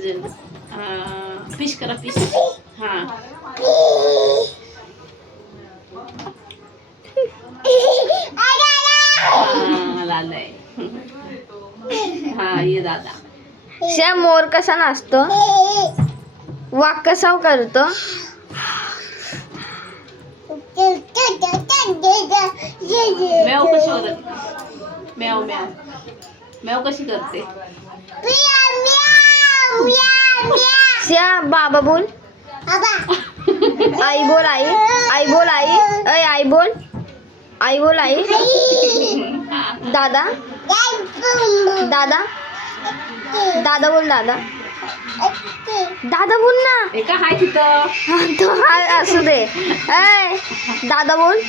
अजून फिश करा फिश. हा आलाय. हा ये दादा. श्या मोर कसा नाचतो, वाघ कसा करतो. मेव कशी करते. मेव मेव मेव कशी करते. श्या बाबा बोल. आई बोल आई. आई बोल आई. अय आई बोल. आई बोल आई. दादा दादा दादा बोल दादा. दादा बोल ना. एका हाय तिथं. तो हाय असू दे. ऐ दादा बोल.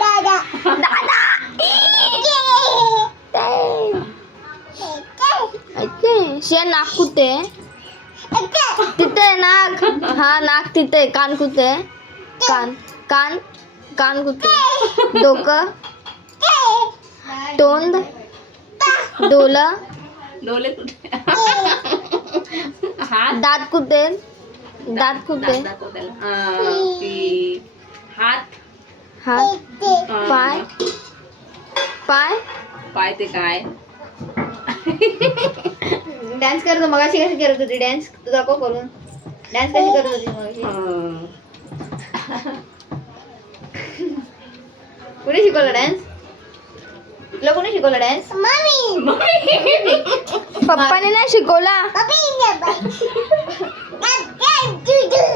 दादा दादा. शिया नाक कुठे. तिथे नाक. हा नाक तिथे. कान कुठे. कान कान कान कुठे. डोकं तोंड डोलं डोले कुठे. हात दात कुठे. दात कुठे. दाखव त्याला. हात हात पाय पाय पाय ते काय. डान्स करतो मगाशी कशी करत होती डान्स. तू दाखव करून. डान्स कशी करत होती मगाशी. कोणी शिकवलं डान्स. तुला कोणी शिकवलं डान्स. पप्पाने नाही शिकवला.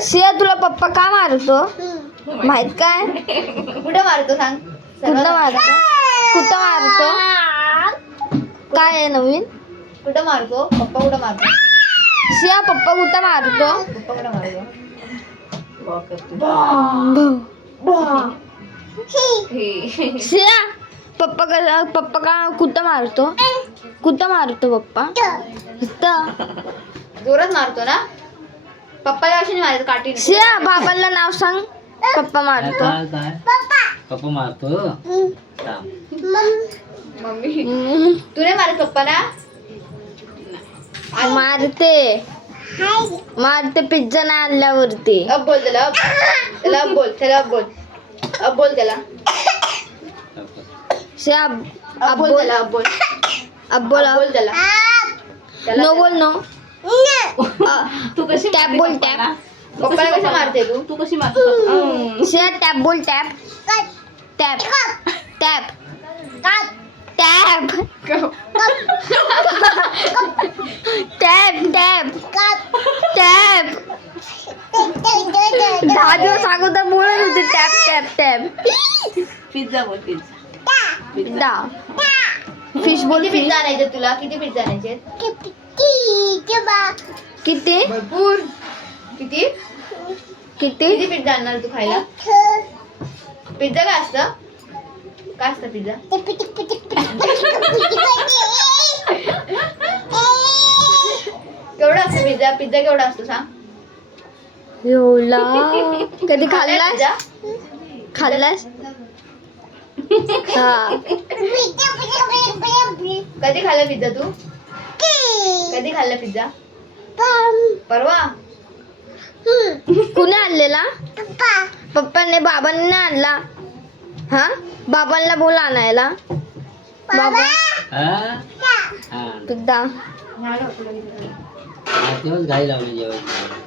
सिया तुला पप्पा का मारतो माहित काय. कुठं मारतो सांग. कुठं मारतो. कुठं मारतो. काय आहे नवीन. कुठं मारतो पप्पा. कुठं मारतो. सिया पप्पा कुठं मारतो. पप्पा कुठं मारतो. सिया पप्पा का कुठं मारतो. कुठं मारतो पप्पा. जोरात मारतो ना. पप्पाला अशी नाही मारायचं काठी. सिया बाबांना नाव सांग. पप्पा मारतो. पप्पा मारतो. मम्मी तू नाही मारत पप्पाला. मारते मारते. पिझ्झा नाही आणल्यावरती. अब बोल त्याला. त्याला अब बोल. त्याला अब बोल. अब बोल त्याला. अब बोल त्याला. अब बोल. अब बोल. अब बोल त्याला. नो बोल नो. तू कशी टॅप बोल. टॅप. पप्पाला कसं मारते तू. तू कशी मारतो. शेअर टॅप बोल. Tap tap tap tap tap tap tap. 10 दिवस अगोदर बोलत होती टॅप टॅप टॅप. पिझ्झा बोल. पिझ्झा. फिश बोल. पिझ्झा आणायचे तुला. किती पिझ्झा आणायचे. किती भरपूर. किती किती पिझ्झा आणणार तू खायला. पिझ्झा काय असतं. काय असतं पिझ्झा. केवढा असतो पिझ्झा. पिझ्झा केवढा असतो सांग. एवढा. कधी खाल्लास. खाल्लास. हा कधी खाल्ला पिझ्झा तू. कधी खाल्ला पिझ्झा. परवा. कुणी आणलेला. पप्पाने. बाबांनी नाही आणला. हा बाबांना बोल आणायला. बाबा पिझ्झा. तेव्हाच गाई लावली जेवायची.